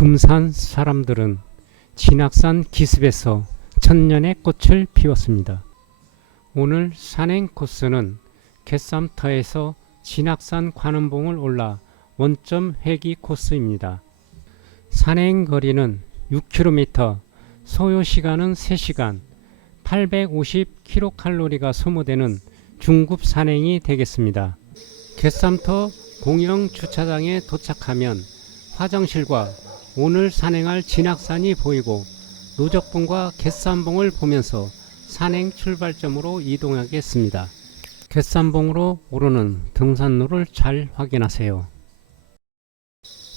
금산 사람들은 진학산 기슭에서 천년의 꽃을 피웠습니다. 오늘 산행 코스는 갯삼터에서 진학산 관음봉을 올라 원점 회귀 코스입니다. 산행 거리는 6km, 소요 시간은 3시간, 850kcal가 소모되는 중급 산행이 되겠습니다. 갯삼터 공영 주차장에 도착하면 화장실과 오늘 산행할 진학산이 보이고 노적봉과 갯삼봉을 보면서 산행 출발점으로 이동하겠습니다. 갯삼봉으로 오르는 등산로를 잘 확인하세요.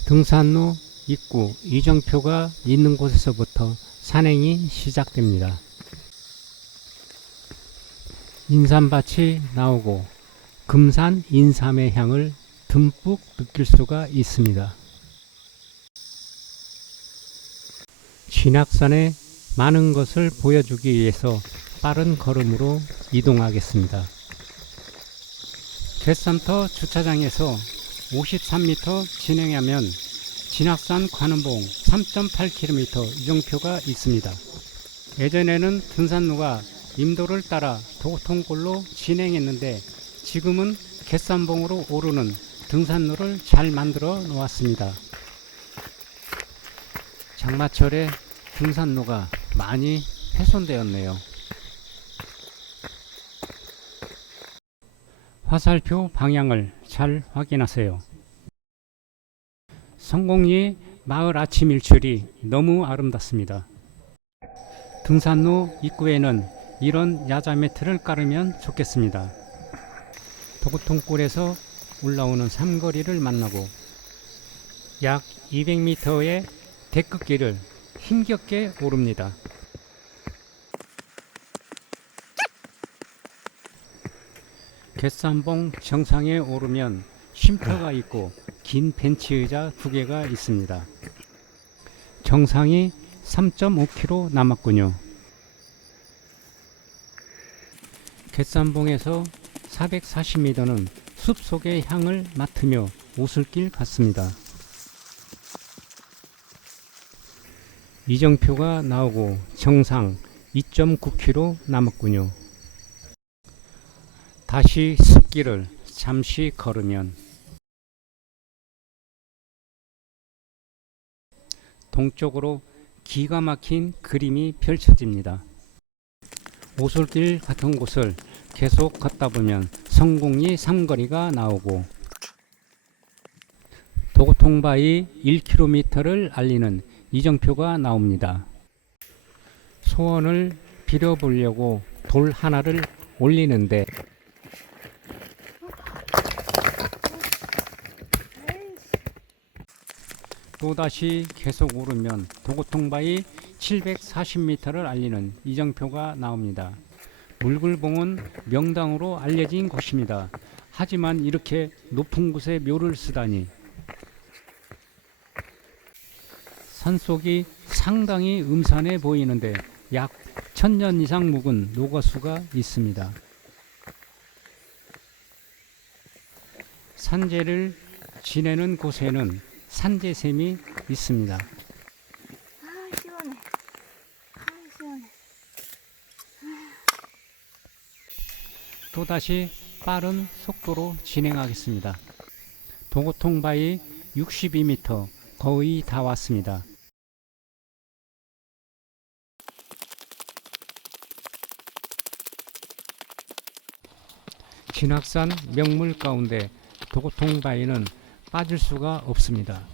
등산로 입구 이정표가 있는 곳에서부터 산행이 시작됩니다. 인삼밭이 나오고 금산 인삼의 향을 듬뿍 느낄 수가 있습니다. 진학산에 많은 것을 보여주기 위해서 빠른 걸음으로 이동하겠습니다. 갯삼터 주차장에서 53m 진행하면 진학산 관음봉 3.8km 이정표가 있습니다. 예전에는 등산로가 임도를 따라 도통골로 진행했는데 지금은 갯삼봉으로 오르는 등산로를 잘 만들어 놓았습니다. 장마철에 등산로가 많이 훼손되었네요. 화살표 방향을 잘 확인하세요. 성공리 마을 아침 일출이 너무 아름답습니다. 등산로 입구에는 이런 야자 매트를 깔으면 좋겠습니다. 도구통골에서 올라오는 삼거리를 만나고 약 200m의 데크길을 힘겹게 오릅니다. 갯삼봉 정상에 오르면 쉼터가 있고 긴 벤치 의자 2개가 있습니다. 정상이 3.5km 남았군요. 갯삼봉에서 440m는 숲속의 향을 맡으며 오솔길 같습니다. 이정표가 나오고 정상 2.9km 남았군요. 다시 숲길을 잠시 걸으면 동쪽으로 기가 막힌 그림이 펼쳐집니다. 오솔길 같은 곳을 계속 걷다 보면 성공리 삼거리가 나오고 도통바위 1km를 알리는 이정표가 나옵니다. 소원을 빌어보려고 돌 하나를 올리는데 또다시 계속 오르면 도고통바위 740m를 알리는 이정표가 나옵니다. 물굴봉은 명당으로 알려진 곳입니다. 하지만 이렇게 높은 곳에 묘를 쓰다니. 산속이 상당히 음산해 보이는데 약 1000년 이상 묵은 노과수가 있습니다. 산재를 지내는 곳에는 산재샘이 있습니다. 시원해. 시원해. 또다시 빠른 속도로 진행하겠습니다. 도고통바위 62m 거의 다 왔습니다. 진학산 명물 가운데 도고통바위는 빠질 수가 없습니다.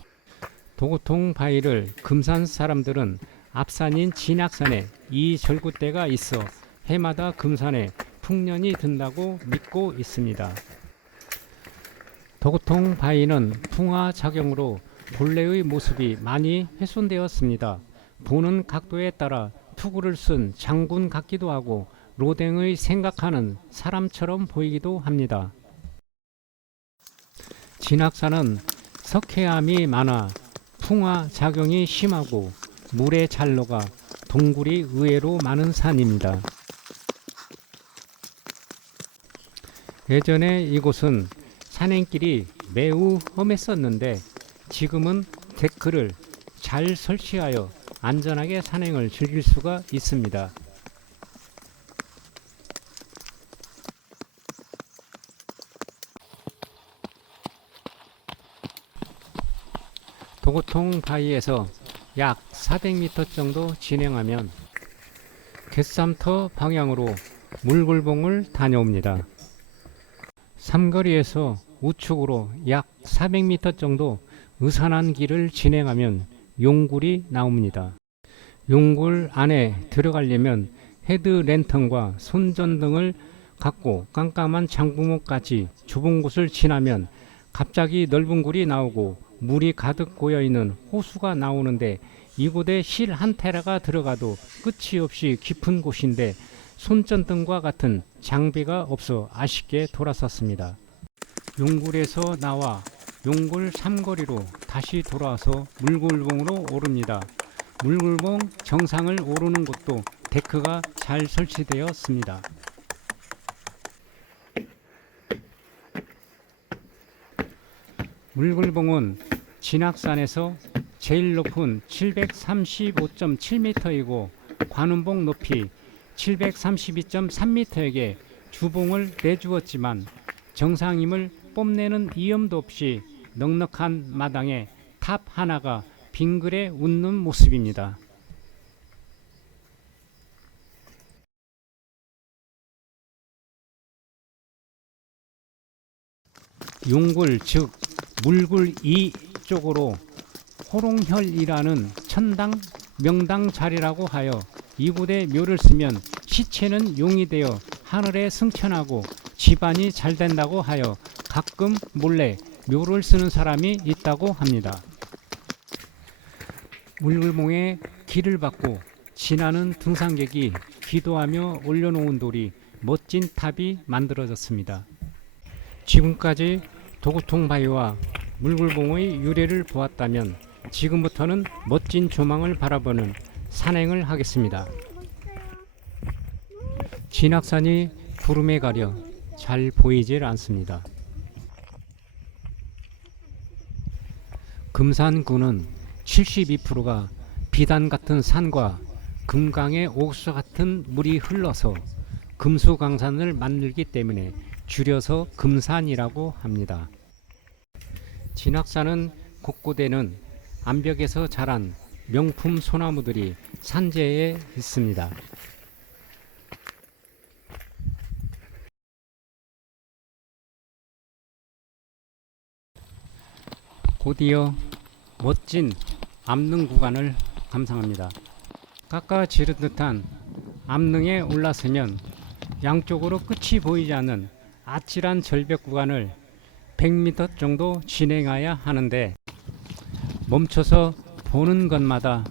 도고통바위를 금산 사람들은 앞산인 진학산에 이 절구대가 있어 해마다 금산에 풍년이 든다고 믿고 있습니다. 도고통바위는 풍화작용으로 본래의 모습이 많이 훼손되었습니다. 보는 각도에 따라 투구를 쓴 장군 같기도 하고 로댕의 생각하는 사람처럼 보이기도 합니다. 진학산은 석회암이 많아 풍화작용이 심하고 물의 잔로가 동굴이 의외로 많은 산입니다. 예전에 이곳은 산행길이 매우 험했었는데 지금은 데크를 잘 설치하여 안전하게 산행을 즐길 수가 있습니다. 도고통 바위에서 약 400m 정도 진행하면 갯삼터 방향으로 물굴봉을 다녀옵니다. 삼거리에서 우측으로 약 400m 정도 으산한 길을 진행하면 용굴이 나옵니다. 용굴 안에 들어가려면 헤드랜턴과 손전등을 갖고 깜깜한 장부목까지 좁은 곳을 지나면 갑자기 넓은 굴이 나오고 물이 가득 고여있는 호수가 나오는데 이곳에 실 한 테라가 들어가도 끝이 없이 깊은 곳인데 손전등과 같은 장비가 없어 아쉽게 돌아섰습니다. 용굴에서 나와 용굴 삼거리로 다시 돌아와서 물굴봉으로 오릅니다. 물굴봉 정상을 오르는 곳도 데크가 잘 설치되었습니다. 물굴봉은 진악산에서 제일 높은 735.7m이고 관음봉 높이 732.3m에게 주봉을 내주었지만 정상임을 뽐내는 이염도 없이 넉넉한 마당에 탑 하나가 빙그레 웃는 모습입니다. 용굴 즉 물굴 2 쪽으로 호롱혈이라는 천당 명당 자리라고 하여 이곳에 묘를 쓰면 시체는 용이 되어 하늘에 승천하고 집안이 잘 된다고 하여 가끔 몰래 묘를 쓰는 사람이 있다고 합니다. 물굴봉에 길을 받고 지나는 등산객이 기도하며 올려놓은 돌이 멋진 탑이 만들어졌습니다. 지금까지 도고통 바위와 물굴봉의 유래를 보았다면 지금부터는 멋진 조망을 바라보는 산행을 하겠습니다. 진악산이 구름에 가려 잘 보이질 않습니다. 금산군은 72%가 비단 같은 산과 금강의 옥수 같은 물이 흘러서 금수강산을 만들기 때문에 줄여서 금산이라고 합니다. 진악산은 곳곳에는 암벽에서 자란 명품 소나무들이 산재에 있습니다. 곧이어 멋진 암릉 구간을 감상합니다. 깎아지른 듯한 암릉에 올라서면 양쪽으로 끝이 보이지 않는 아찔한 절벽 구간을 100m 정도 진행해야 하는데 멈춰서 보는 것마다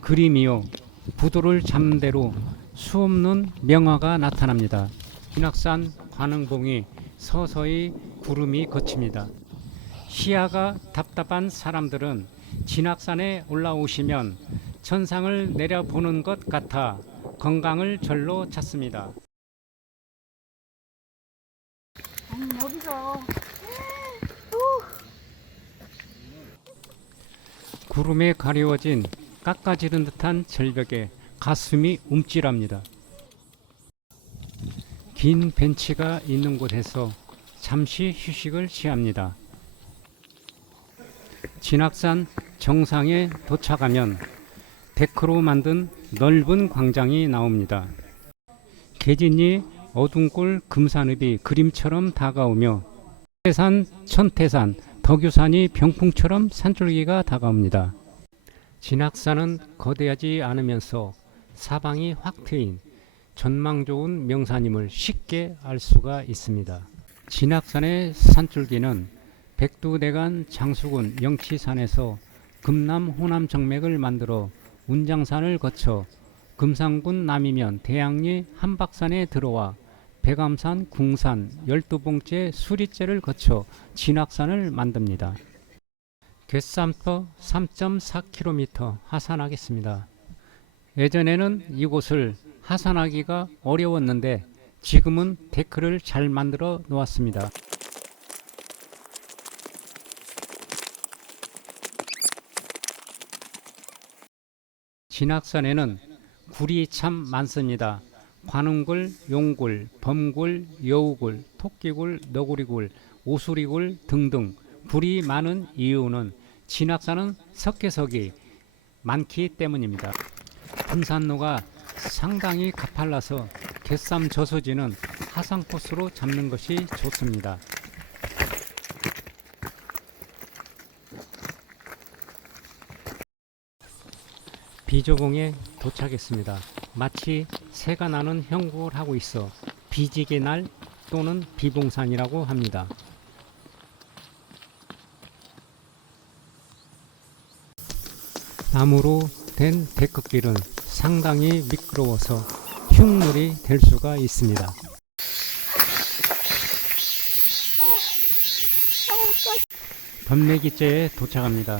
그림이요 부도를 잡는 대로 수없는 명화가 나타납니다. 진악산 관흥봉이 서서히 구름이 걷힙니다. 시야가 답답한 사람들은 진악산에 올라오시면 천상을 내려보는 것 같아 건강을 절로 찾습니다. 아니 여기서 구름에 가려워진 깎아지른 듯한 절벽에 가슴이 움찔합니다. 긴 벤치가 있는 곳에서 잠시 휴식을 취합니다. 진악산 정상에 도착하면 데크로 만든 넓은 광장이 나옵니다. 계진이 어둥골 금산읍이 그림처럼 다가오며 태산, 천태산, 덕유산이 병풍처럼 산줄기가 다가옵니다. 진악산은 거대하지 않으면서 사방이 확 트인 전망 좋은 명산임을 쉽게 알 수가 있습니다. 진악산의 산줄기는 백두대간 장수군 영치산에서 금남 호남 정맥을 만들어 운장산을 거쳐 금산군 남이면 대양리 한박산에 들어와 백암산, 궁산, 12봉째 수리째를 거쳐 진악산을 만듭니다. 갯삼터 3.4km 하산하겠습니다. 예전에는 이곳을 하산하기가 어려웠는데 지금은 데크를 잘 만들어 놓았습니다. 진학산에는 굴이 참 많습니다. 관음굴, 용굴, 범굴, 여우굴, 토끼굴, 너구리굴, 오수리굴 등등 굴이 많은 이유는 진학산은 석회석이 많기 때문입니다. 분산로가 상당히 가팔라서 갯삼 저수지는 하상 코스로 잡는 것이 좋습니다. 비조봉에 도착했습니다. 마치 새가 나는 형국을 하고 있어 비지개 날 또는 비봉산이라고 합니다. 나무로 된 데크길은 상당히 미끄러워서 흉물이 될 수가 있습니다. 덤매기째에 도착합니다.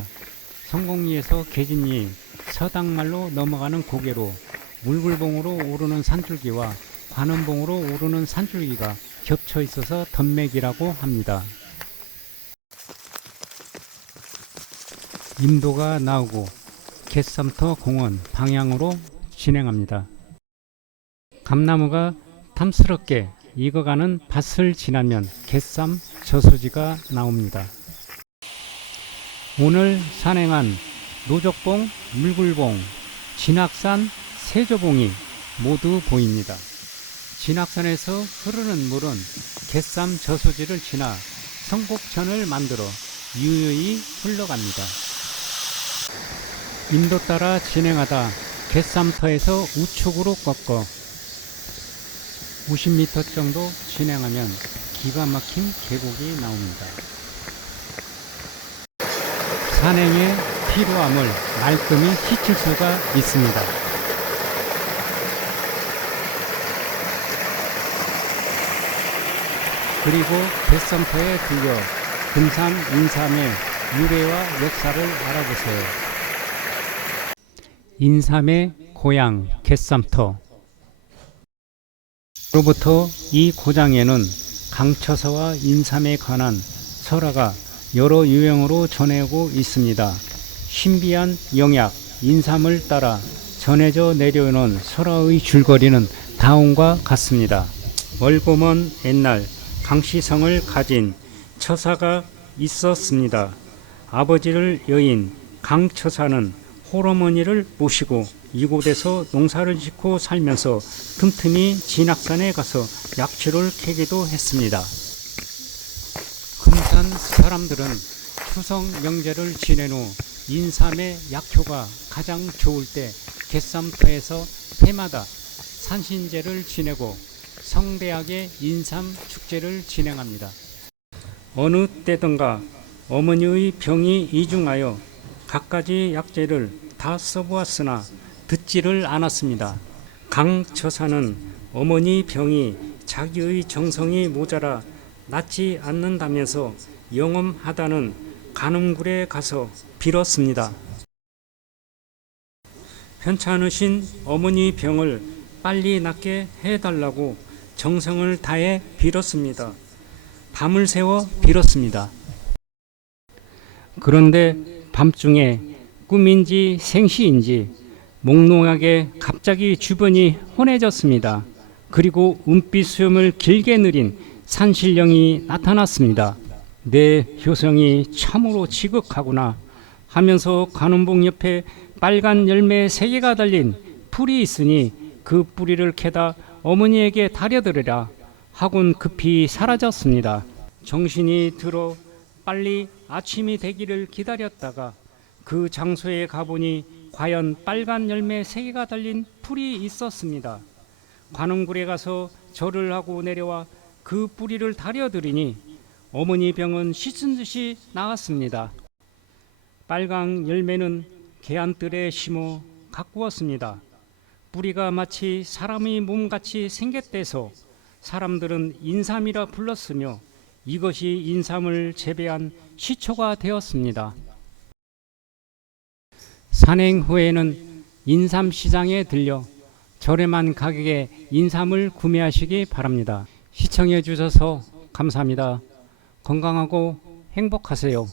성공리에서 계진리 서당말로 넘어가는 고개로 물굴봉으로 오르는 산줄기와 관음봉으로 오르는 산줄기가 겹쳐 있어서 덤매기라고 합니다. 인도가 나오고 갯삼터 공원 방향으로 진행합니다. 감나무가 탐스럽게 익어가는 밭을 지나면 갯삼 저수지가 나옵니다. 오늘 산행한 노적봉, 물굴봉, 진학산, 세조봉이 모두 보입니다. 진학산에서 흐르는 물은 갯삼 저수지를 지나 성곡천을 만들어 유유히 흘러갑니다. 인도 따라 진행하다 갯삼터에서 우측으로 꺾어 50m 정도 진행하면 기가 막힌 계곡이 나옵니다. 산행의 피로함을 말끔히 끼칠 수가 있습니다. 그리고 갯삼터에 들려 금산 인삼의 유래와 역사를 알아보세요. 인삼의 고향 갯삼터. 로부터 이 고장에는 강처서와 인삼에 관한 설화가 여러 유형으로 전해오고 있습니다. 신비한 영약, 인삼을 따라 전해져 내려오는 설화의 줄거리는 다음과 같습니다. 멀고 먼 옛날 강시성을 가진 처사가 있었습니다. 아버지를 여인 강처사는 홀어머니를 모시고 이곳에서 농사를 짓고 살면서 틈틈이 진학산에 가서 약초를 캐기도 했습니다. 금산 사람들은 추석 명절을 지낸 후 인삼의 약효가 가장 좋을 때 갯삼터에서 해마다 산신제를 지내고 성대하게 인삼 축제를 진행합니다. 어느 때든가 어머니의 병이 이중하여 갖가지 약재를 다 써보았으나 듣지를 않았습니다. 강처사는 어머니 병이 자기의 정성이 모자라 낫지 않는다면서 영험하다는 관음굴에 가서 빌었습니다. 편찮으신 어머니 병을 빨리 낫게 해달라고 정성을 다해 빌었습니다. 밤을 새워 빌었습니다. 그런데 밤중에 꿈인지 생시인지 몽롱하게 갑자기 주변이 혼해졌습니다. 그리고 은빛 수염을 길게 느린 산신령이 나타났습니다. 내 효성이 참으로 지극하구나 하면서 관음봉 옆에 빨간 열매 3개가 달린 풀이 있으니 그 뿌리를 캐다 어머니에게 다려드리라 하곤 급히 사라졌습니다. 정신이 들어 빨리 아침이 되기를 기다렸다가 그 장소에 가보니 과연 빨간 열매 3개가 달린 풀이 있었습니다. 관음굴에 가서 절을 하고 내려와 그 뿌리를 다려드리니 어머니 병은 씻은 듯이 나았습니다. 빨강 열매는 개안뜰에 심어 가꾸었습니다. 뿌리가 마치 사람의 몸같이 생겼대서 사람들은 인삼이라 불렀으며 이것이 인삼을 재배한 시초가 되었습니다. 산행 후에는 인삼시장에 들려 저렴한 가격에 인삼을 구매하시기 바랍니다. 시청해 주셔서 감사합니다. 건강하고 행복하세요.